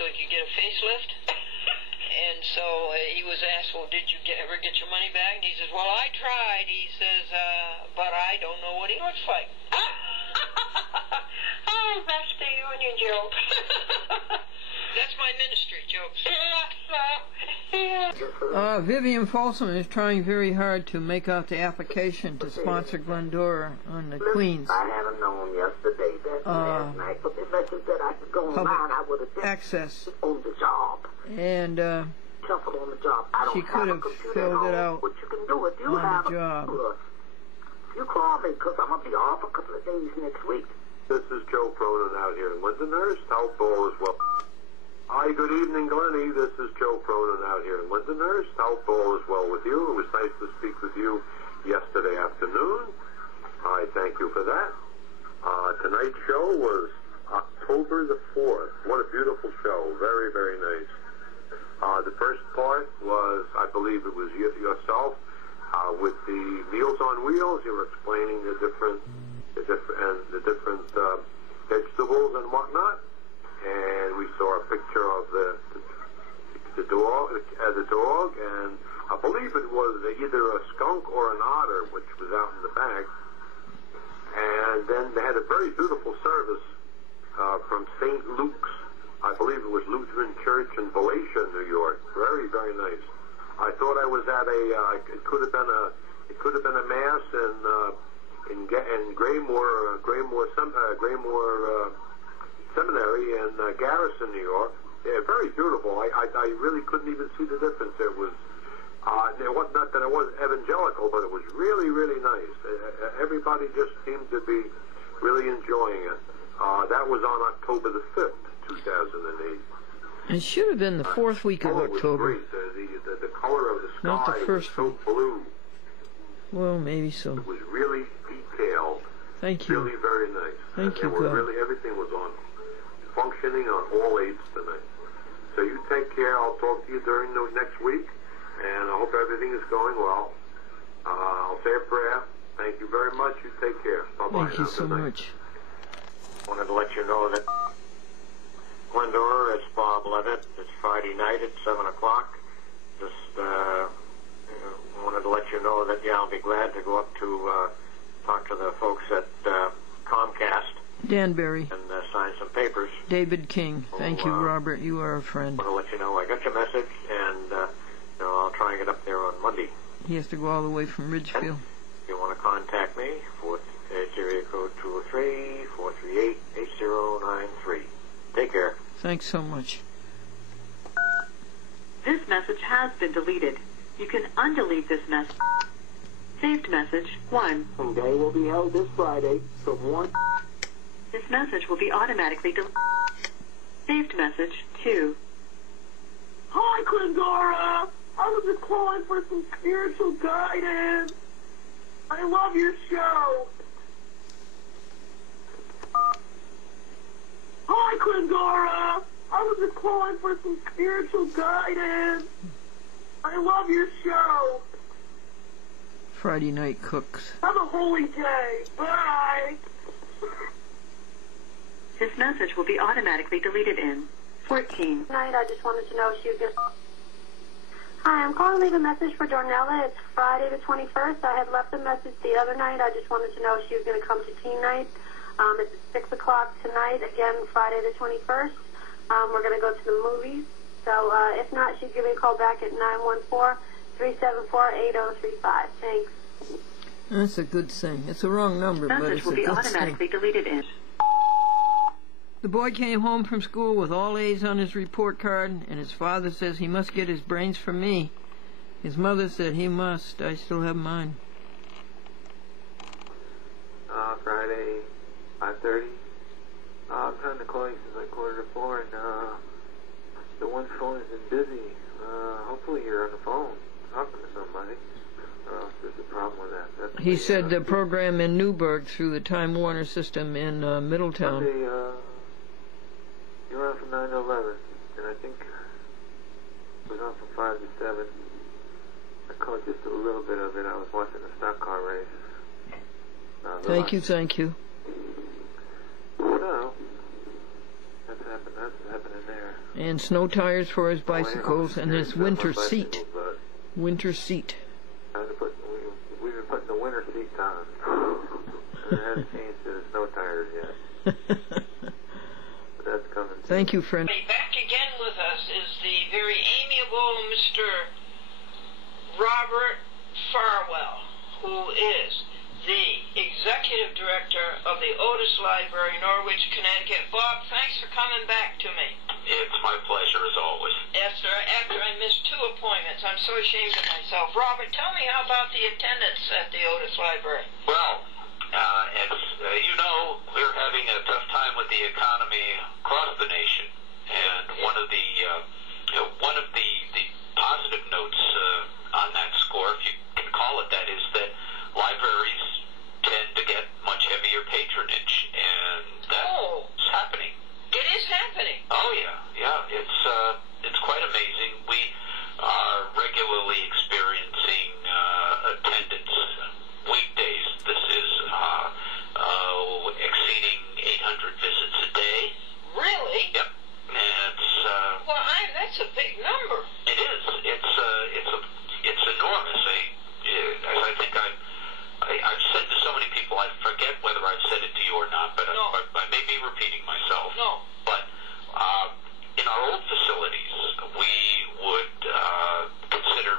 so he could get a facelift. And so he was asked, well, did you ever get your money back? And he says, well, I tried. He says, but I don't know what he looks like. Oh, that's to you and your joke. That's my ministry, jokes. Vivian Folsom is trying very hard to make out the application to sponsor Glendora on the Queens. I had have known yesterday that last night, but if I said I could go online, I would have access on the job. And shuffle on the job. I don't she could have filled it out what you can do if you on have the job. You call me, because I'm going to be off a couple of days next week. This is Joe Cronin out here in Lindenhurst. Hope all is well. Hi, good evening, Glennie. This is Joe Cronin out here in Lindenhurst. Hope all is well with you. It was nice to speak with you yesterday afternoon. I thank you for that. Tonight's show was October the 4th. What a beautiful show. Very, very nice. The first part was, I believe it was yourself, with the Meals on Wheels. You were explaining the different vegetables and whatnot. And we saw a picture of the dog, and I believe it was either a skunk or an otter, which was out in the back. And then they had a very beautiful service from St. Luke's. I believe it was Lutheran Church in Valatia, New York. Very, very nice. I thought I was at it could have been a mass in Graymore Seminary in Garrison, New York. Yeah, very beautiful. I really couldn't even see the difference. It was not that it was evangelical, but it was really, really nice. Everybody just seemed to be really enjoying it. That was on October the 5th, 2008. It should have been the fourth week of October. Was great. The color of the sky Not the first was so blue. Well, maybe so. It was really detailed. Thank you. Really very nice. Thank you, God. Really, everything was functioning on all eights tonight. So you take care. I'll talk to you during the next week, and I hope everything is going well. I'll say a prayer. Thank you very much. You take care. Bye-bye. Thank you so much. Wanted to let you know that Glendora, it's Bob Levitt. It's Friday night at 7 o'clock. Just wanted to let you know that, I'll be glad to go up to talk to the folks at Comcast. Danbury. And sign some papers. David King. Thank you, Robert. You are a friend. I want to let you know I got your message, and I'll try and get up there on Monday. He has to go all the way from Ridgefield. If you want to contact me, area code 203-438-8093. Take care. Thanks so much. This message has been deleted. You can undelete this message. Saved message 1. Day will be held this Friday from 1. This message will be automatically deleted. Saved message 2. Hi, Glendora. I was just calling for some spiritual guidance. I love your show. Hi, Glendora. I was just calling for some spiritual guidance. I love your show. Friday Night Cooks. Have a holy day. Bye. This message will be automatically deleted in 14. Tonight, I just wanted to know if you could... Hi, I'm calling to leave a message for Dornella. It's Friday the 21st. I had left a message the other night. I just wanted to know if she was going to come to teen night. It's 6 o'clock tonight, again, Friday the 21st. We're going to go to the movies. So if not, she'd give me a call back at 914-374-8035. Thanks. That's a good thing. It's a wrong number, but it's a good thing. Message will be automatically deleted in. The boy came home from school with all A's on his report card, and his father says he must get his brains from me. His mother said he must. I still have mine. Friday, 5:30. I'm trying to call you since like 3:45, and the one phone isn't busy. Hopefully you're on the phone talking to somebody. If there's a problem with that. He said the program in Newburgh through the Time Warner system in Middletown. Monday, you're on from 9 to 11, and I think it was on from 5 to 7. I caught just a little bit of it. I was watching the stock car race. Thank you. No, that's happening there. and snow tires for his bicycles, and this winter seat. Winter seat. We've been putting the winter seats on. And it hasn't changed to the snow tires yet. But that's coming too. Thank you, friend. Back again with us is the very amiable Mr. Robert Farwell, who is the Executive Director of the Otis Library, Norwich, Connecticut. Bob, thanks for coming back to me. It's my pleasure, as always. After I missed 2 appointments, I'm so ashamed of myself. Robert, tell me how about the attendance at the Otis Library? Well, as you know, we're having a tough time with the economy across the nation, and one of the positive notes on that score, if you can call it that, is that libraries tend to get much heavier patronage, and that's happening. It is happening. Oh yeah, it's quite amazing. We are regularly experiencing attendance weekdays. This is exceeding 800 visits a day. Really? Yep. And that's a big number. It is. It's enormous. I think I've said to so many people, I forget whether I've said it to you or not, but no. I may be repeating myself. No. But in our old facilities, we would consider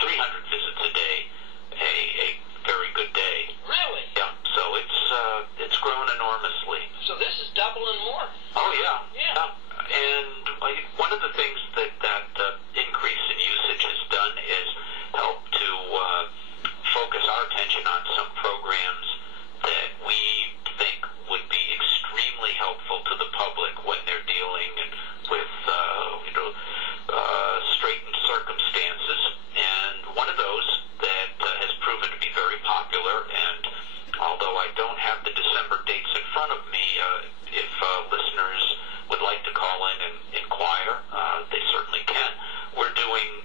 300 visits a day a very good day. Really? Yeah. So it's grown enormously. So this is double and more. Oh yeah. Yeah. And one of the things that increase in usage has done is help to focus our attention on some programs that we think would be extremely helpful to the public when they're dealing with straitened circumstances. And one of those that has proven to be very popular, and although I don't have the December dates in front of me, if listeners would like to call in and inquire, they certainly can. We're doing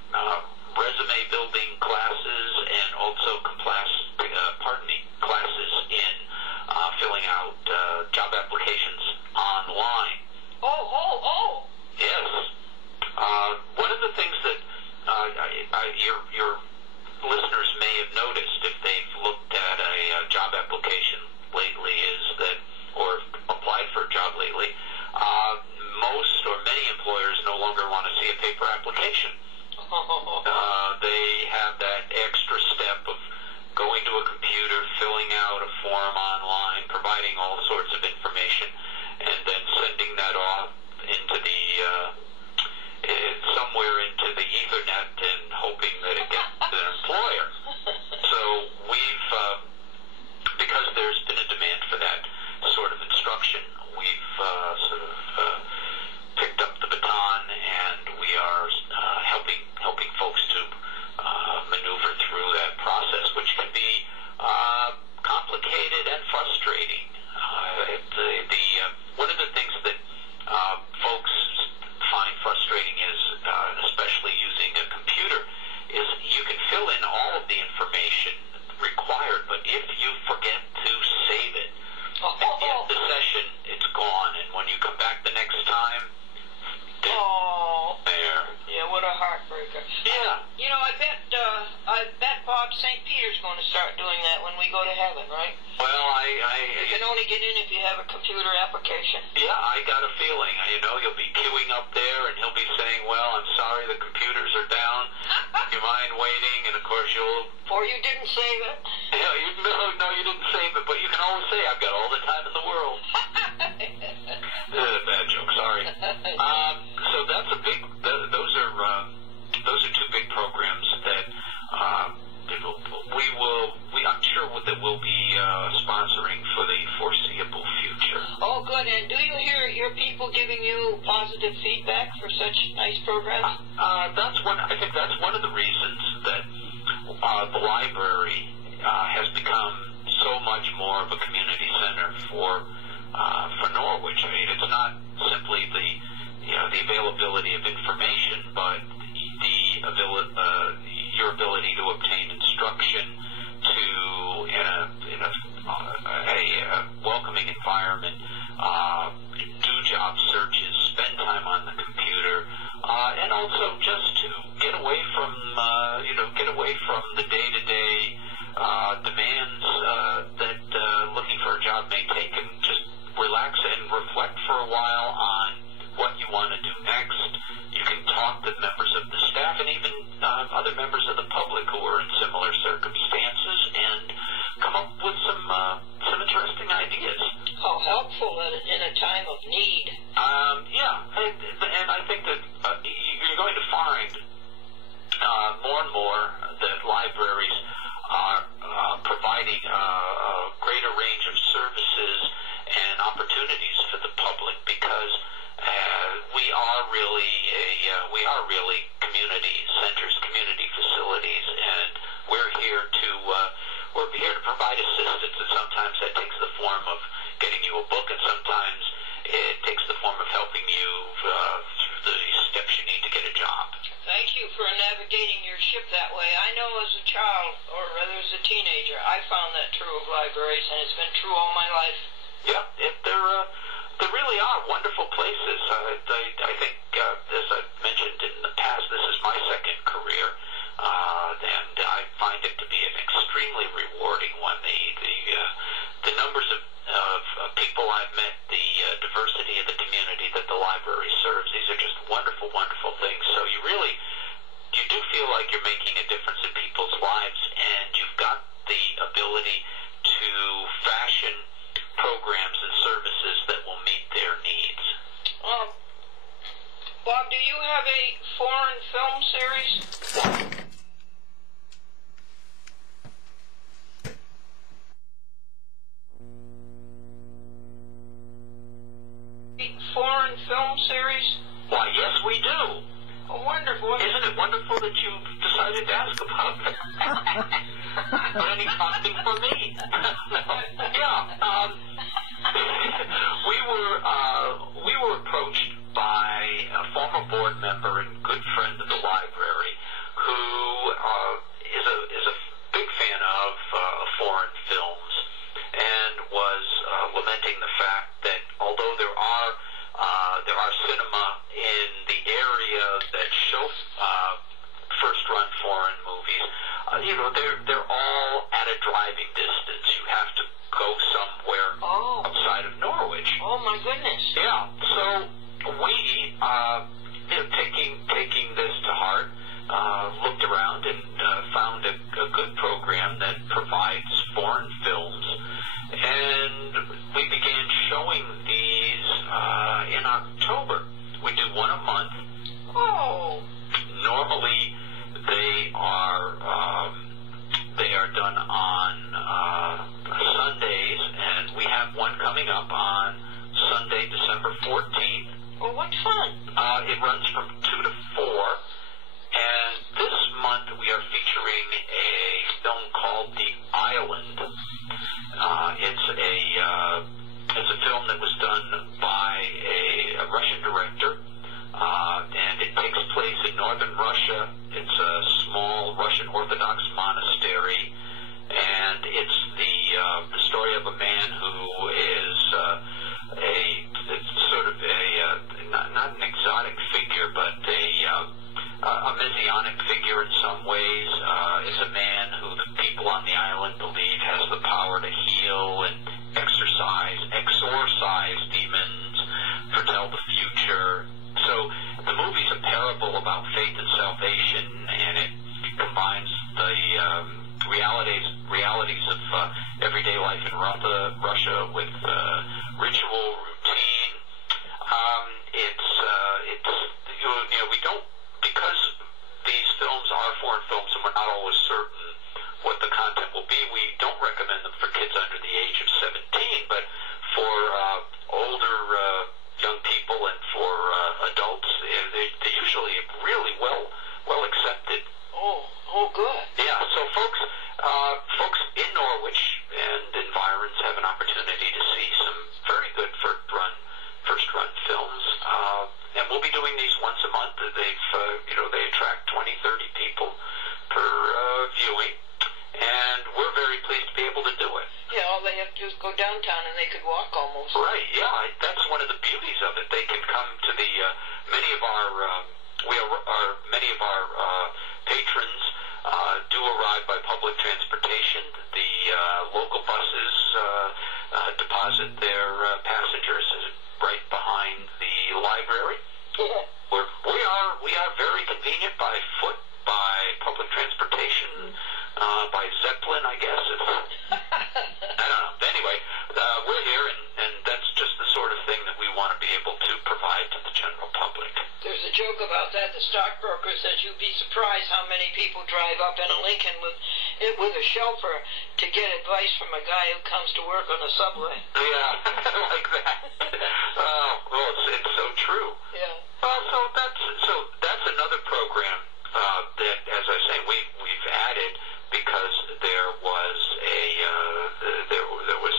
resume building classes and also classes in filling out job applications online. Oh. Yes. One of the things that your listeners may have noticed if they've looked at a job application lately is that, or applied for a job lately, most or many employers no longer want to see a paper application. They have that extra step of going to a computer, filling out a form online, providing all sorts of information, and then sending that off into the somewhere into the Ethernet and hoping that it gets to an employer. So we've, because there's been a demand for that sort of instruction, we've picked up the baton, and we are helping folks to maneuver through that process, which can be complicated and frustrating. One of the things that folks find frustrating is, especially using a computer, is you can fill in all of the information required, but if you forget to save it, at the end of the session, it's gone, and when you come back the next time, there. Yeah, what a heartbreaker. Yeah. You know, I bet Bob St. Peter's going to start doing that when we go to heaven, right? Well, You can only get in if you have a computer application. Yeah, I got a feeling. You'll be queuing up there, and he'll be saying, well, I'm sorry, the computers are down. Do you mind waiting? And, of course, you'll... Or you didn't save it. Yeah, no, you didn't save it, but you can always say, I've got all the time in the world. Bad joke, sorry. So that's a big... Those are 2 big programs that I'm sure that we'll be sponsoring for the foreseeable future. Oh, good. And do you hear your people giving you positive feedback for such nice programs? I think that's one of the reasons that the library has become so much more of a community center for Norwich. I mean, it's not simply the availability of information, but your ability to obtain instruction, in a welcoming environment, do job searches, spend time on the computer, a time of need. And I think that you're going to find more and more that libraries are providing a greater range of services and opportunities for the public, because we are really community centers, community facilities, and we're here to provide assistance. And sometimes that takes the form of getting you a book, and sometimes it takes the form of helping you through the steps you need to get a job. Thank you for navigating your ship that way. I know as a child, or rather as a teenager, I found that true of libraries, and it's been true all my life. Yeah, there really are wonderful places. I think, as I've mentioned in the past, this is my second career, and I find it to be an extremely rewarding one. The numbers of people I've met, the diversity of the community that the library serves, these are just wonderful, wonderful things. So you do feel like you're making a difference in people's lives, and you've got the ability to fashion programs and services that will meet their needs. Bob, do you have a foreign film series? Foreign film series? Why, yes, we do. Oh, wonderful. Isn't it wonderful that you decided to ask about that? Any funding for me? Yeah. We were approached by a former board member and good friend of the library who is a big fan of foreign films, and was lamenting the fact that although there are cinema in the area that show first-run foreign movies, they're all at a driving distance. You have to go somewhere outside of Norwich. Oh my goodness. Yeah. So we, taking this to heart, looked around and found a good program that provides foreign films, and we began showing these in October. We do one a month. Oh. Normally they are done on Sundays, and we have one coming up on Sunday, December 14th. Well, what fun. It runs from 2 to 4, and this month we are featuring a film called The Island. It's a film that was done by a Russian director, and it takes place in northern Russia. It's a small Russian Orthodox monastery, and it's the story of a man who is not an exotic figure, but a messianic figure in some ways. Is a man who the people on the island believe has the power to heal and exorcise demons, foretell the future. So the movie's a parable about faith and salvation, and it combines the realities of everyday life in Russia with ritual, routine. We don't, because these films are foreign films and we're not always certain what the content will be, we don't recommend them for kids under the age of 17, but for older young people and for adults, they're usually really well accepted. Oh, good. Yeah, so folks in Norwich and environs have an opportunity to see some very good first-run films, and we'll be doing these once a month. They attract 20, 30 people per viewing, and we're very pleased to be able to do it. Yeah, all they have to do is go downtown and they could walk almost. Right, yeah, that's one of the beauties of it. They can come to the many of our patrons do arrive by public transportation. The local buses deposit their passengers right behind the library. Yeah. We are very convenient by foot, by public transportation, by Zeppelin, I guess. I don't know. Anyway, we're here, and that's just the sort of thing about that. The stockbroker says you'd be surprised how many people drive up in a Lincoln with a chauffeur to get advice from a guy who comes to work on the subway. Yeah, like that. Well, it's so true. Yeah. Well, so that's another program that, as I say, we've added because there was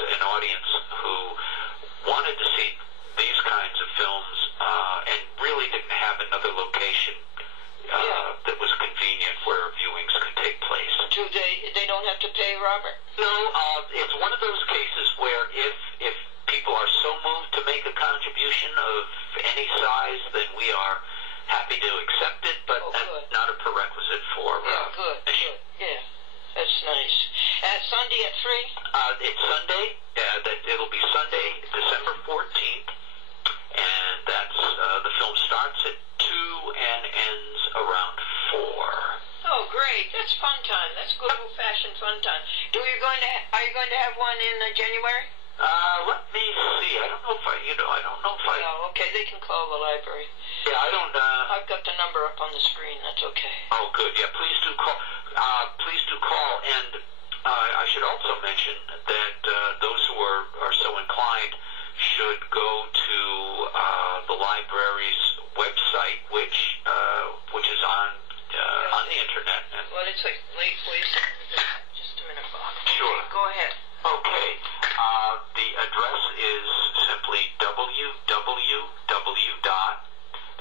an audience who wanted to see these kinds of films and really didn't have another location that was convenient where viewings could take place. They don't have to pay, Robert? No, it's one of those cases where if people are so moved to make a contribution of any size, then we are happy to accept it, but that's not a prerequisite for good. Yeah, that's nice. Sunday at 3? It's Sunday. It'll be Sunday, December 14th, and that's the film starts at 2 and ends around 4. Oh, great! That's fun time. That's good old-fashioned fun time. Are you going to have one in January? Let me see. I don't know if I. Oh, okay. They can call the library. Yeah, I don't. I've got the number up on the screen. That's okay. Oh, good. Yeah, please do call. Please do call. And I should also mention that those who are so inclined should go to the library's website, which is on the internet. And well, it's like late, please. Just a minute, Bob. Sure. Go ahead. Okay. The address is simply www.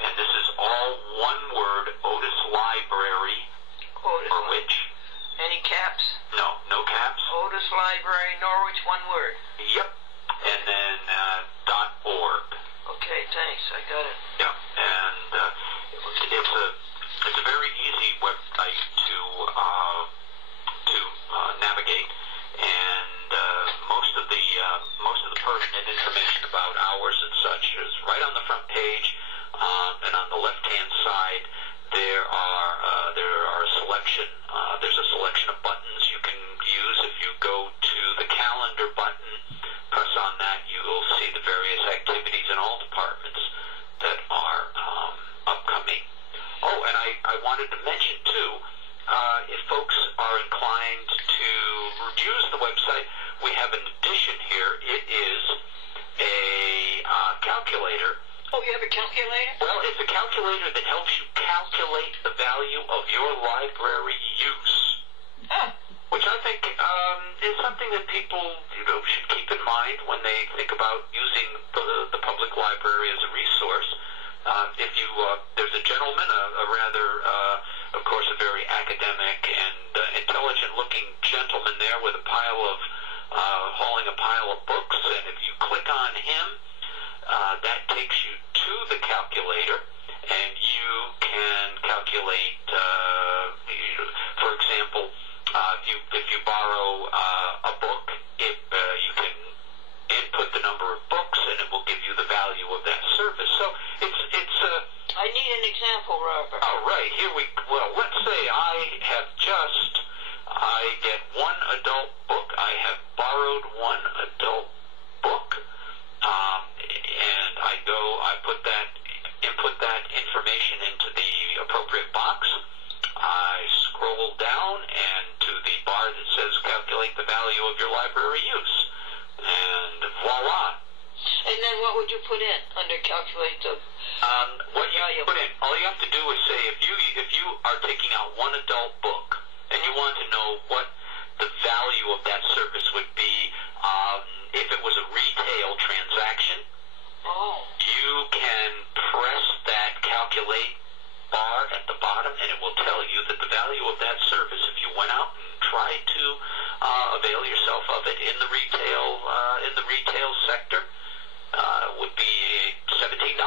And this is all one word, Otis Library. Otis. Norwich. Any caps? No caps. Otis Library, Norwich, one word. Yep. And then .org. Okay, thanks. I got it. Yeah. And it's a very easy website to navigate, and most of the pertinent information about hours and such is right on the front page, and on the left-hand side there are a selection. There's a selection of buttons you can use. If you go to the calendar button, press on that, you will see the various activities in all departments that are upcoming. Oh, and I wanted to mention too, if folks are inclined to use the website, we have an addition here. It is a calculator. Oh, you have a calculator? Well, it's a calculator that helps you calculate the value of your library use. Which I think is something that people should keep in mind when they think about using the public library as a resource. There's a gentleman, a rather, of course, a very academic and intelligent-looking gentleman there with hauling a pile of books, and if you click on him, that takes you to the calculator, and you can calculate, for example, if you borrow a book, you can input the number of books, and it will give you the value of that service. So it's. I need an example, Robert. All right, well, let's say I get one adult book. I have borrowed one adult book, and I input that information into the appropriate box. I scroll down and to the bar that says calculate the value of your library use, and voila. And then what would you put in under calculate the what you put in? All you have to do is say if you are taking out one adult book and you want to know what the value of that service would be if it was a retail transaction. You can press that calculate bar at the bottom, and it will tell you that the value of that service, if you went out and tried to avail yourself of it in the retail sector, would be $17.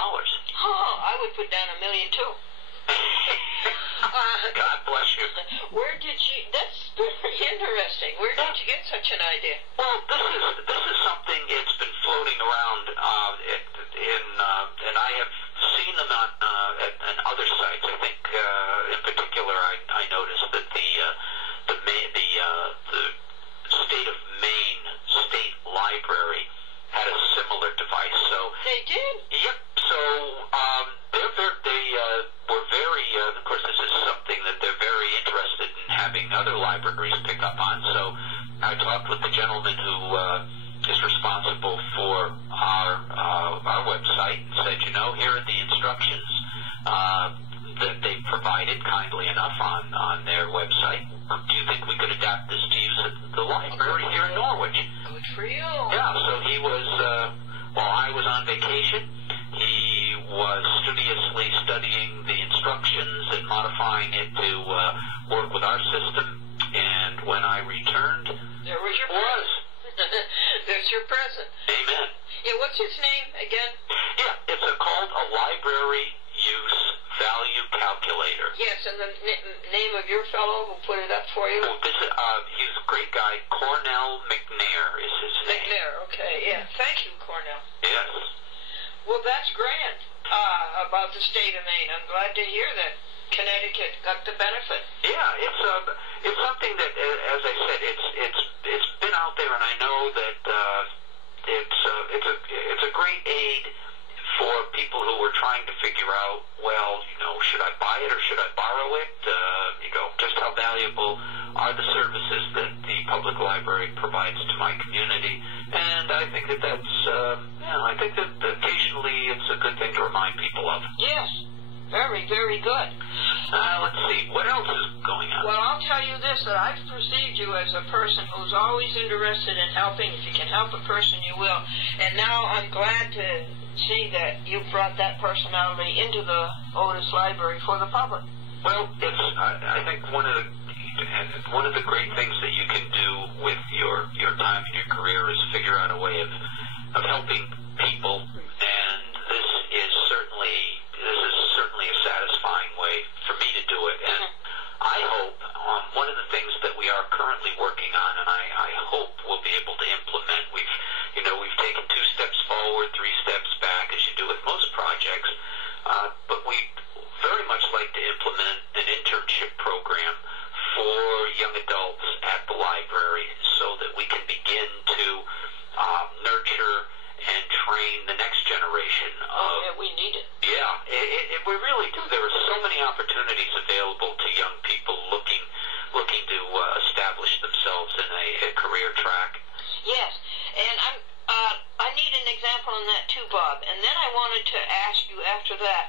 I would put down $1 million too. God bless you. That's very interesting. Where did you get such an idea? Well, this is something it's been floating around and I have seen them on other sites. I think in particular I noticed that the state of Maine State Library had a similar device. So they did? Yep. So they were gentleman who is responsible for our website and said, you know, here are the instructions that they provided kindly enough on their website. Do you think we could adapt this to use at the library here in Norwich? Good for you. Yeah, so he was, while I was on vacation, he was studiously studying the instructions and modifying it to work with our system. And when I returned, there was your present. There's your present. Amen. Yeah, what's his name again? Yeah, it's called a library use value calculator. Yes, and the name of your fellow who put it up for you? Well, he's a great guy. Cornell McNair is his name. McNair, okay, yeah. Thank you, Cornell. Yes. Well, that's grand about the state of Maine. I'm glad to hear that Connecticut got the benefit. Yeah, it's something that, as I said, it's been out there, and I know that it's a great aid for people who are trying to figure out, well, you know, should I buy it or should I borrow it? You know, just how valuable are the services that the public library provides to my community? And I think that I think that occasionally it's a good thing to remind people of. Yes, very, very good. Let's see, what else is going on? Well, I'll tell you this, that I've perceived you as a person who's always interested in helping. If you can help a person, you will. And now I'm glad to see that you brought that personality into the Otis Library for the public. Well, I think one of the great things that you can do with your time and your career is figure out a way of helping people, and this is certainly a satisfying way for me to do it. And I hope one of the things that we are currently working on, and I hope we'll be able to implement. We've taken 2 steps forward, 3 steps back, as you do with most projects, but we very much like to implement an internship program for young adults at the library so that we can begin to nurture and train the next generation of... yeah, we need it. Yeah, we really do. There are so many opportunities available to young people looking to establish themselves in a career track. Yes, and I need an example on that too, Bob. And then I wanted to ask you after that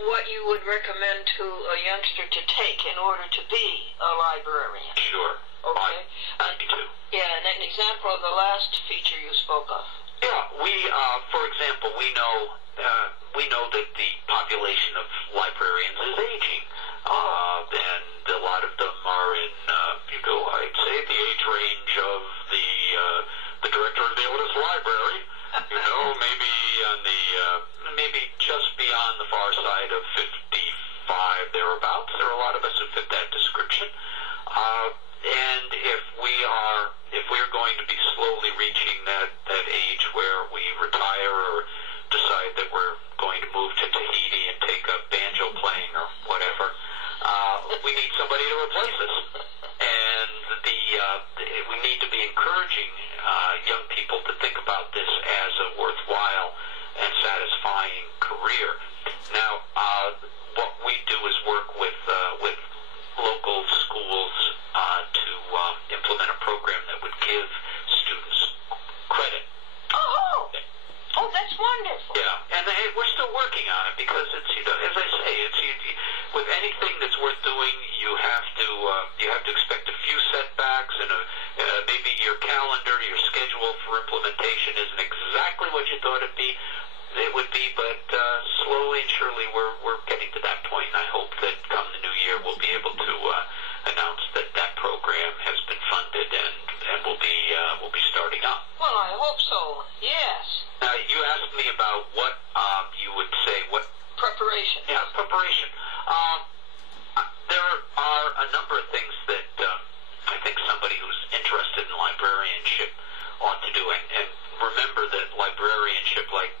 what you would recommend to a youngster to take in order to be a librarian. Sure. Okay. Me too. Yeah, and an example of the last feature you spoke of. Yeah, for example, we know that the population of librarians is aging, and a lot of them are in, I'd say the age range of the director of the Otis Library. Maybe just beyond the far side of 55 thereabouts. There are a lot of us who fit that description. And if we're going to be slowly reaching that age where we retire or decide that we're going to move to Tahiti and take up banjo playing or whatever, we need somebody to replace us. And we need to be encouraging young people to think about this as a worthwhile and satisfying career. Now, what we do is work with local schools to implement a program that would give students credit. Oh, that's wonderful. Yeah, and we're still working on it because it's, as I say, with anything that's worth doing, you have to expect a few setbacks, and maybe your calendar, your schedule for implementation isn't exactly what you thought it would be, but slowly and surely we're getting to that point, and I hope that come the new year we'll be able to announce that program has been funded and will be starting up. Well, I hope so. Yes. Now, you asked me about what you would say, what preparation. Yeah, preparation. There are a number of things that I think somebody who's interested in librarianship ought to do, and remember that librarianship, like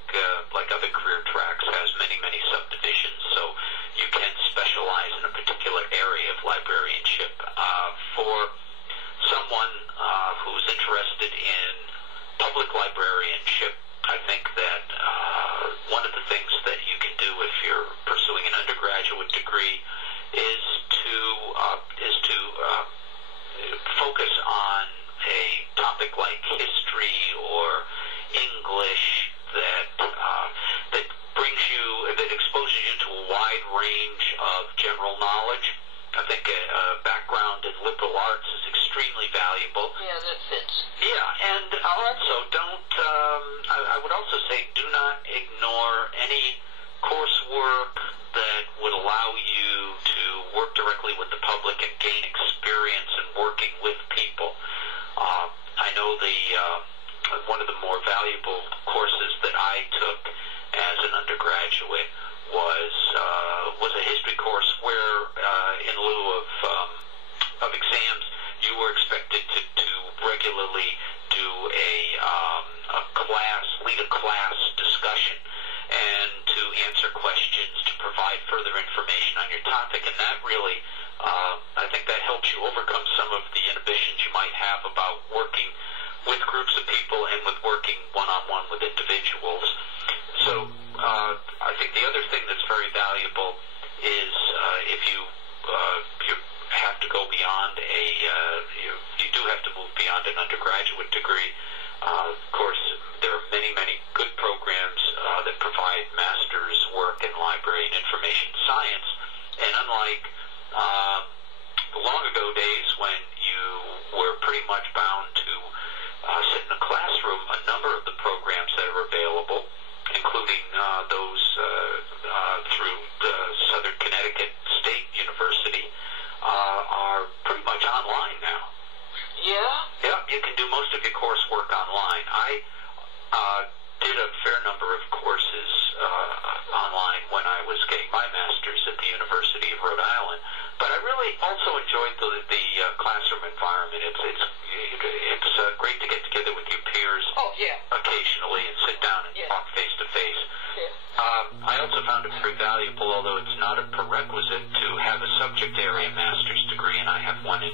other career tracks, has many subdivisions, so you can specialize in a particular area of librarianship. For someone who's interested in public librarianship, I think that one of the things that you can do if you're pursuing an undergraduate degree is to focus on a And also, I would also say do not ignore any coursework that would allow you to work directly with the public and gain experience in working with people. I know one of the more valuable courses that I took as an undergraduate was a history course where, in lieu of exams, you were expected to regularly do lead a class discussion, and to answer questions, to provide further information on your topic, and that really, I think that helps you overcome some of the inhibitions you might have about working with groups of people and with working one-on-one with individuals. So I think the other thing that's very valuable is if you have to go beyond you do have to move beyond an undergraduate degree. Of course, there are many, many good programs that provide master's work in library and information science, and unlike the long ago days when you were pretty much bound to sit in a classroom, a number of the programs that are available, including those through the Southern Connecticut State University, are pretty much online now. Yeah? Yeah, you can do most of your coursework online. I did a fair number of courses online when I was getting my master's at the University of Rhode Island, but I really also enjoyed the classroom environment. It's great to get together with your peers occasionally and sit down and talk face to face. I also found it very valuable, although it's not a prerequisite, to have a subject area master's degree, and I have one in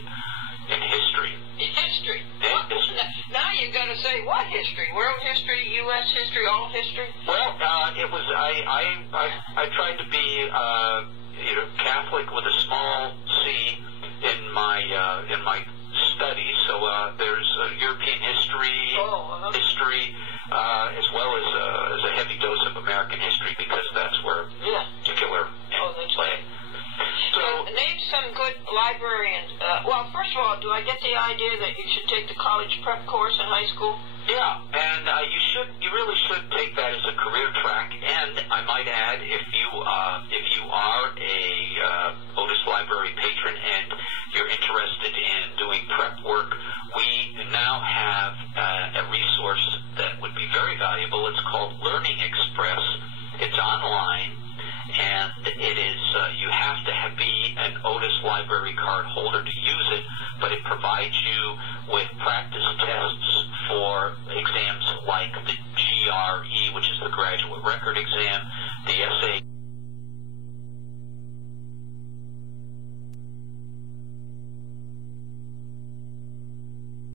history. History? Yeah, history. Now you got to say what history? World history, U.S. history, all history? Well, it was. I tried to be Catholic with a small C in my studies. So there's European history, history, as well as a heavy dose of American history, because that's where particular play. So, name some good librarians. Well, first of all, do I get the idea that you should take the college prep course in high school? Yeah, and you really should take that as a career track. And I might add, if you are a Otis Library patron and you're interested in doing prep work, we now have a resource that would be very valuable. It's called Learning Express. It's online. And it is, you have to be an Otis Library card holder to use it, but it provides you with practice tests for exams like the GRE, which is the Graduate Record Exam, the SAT,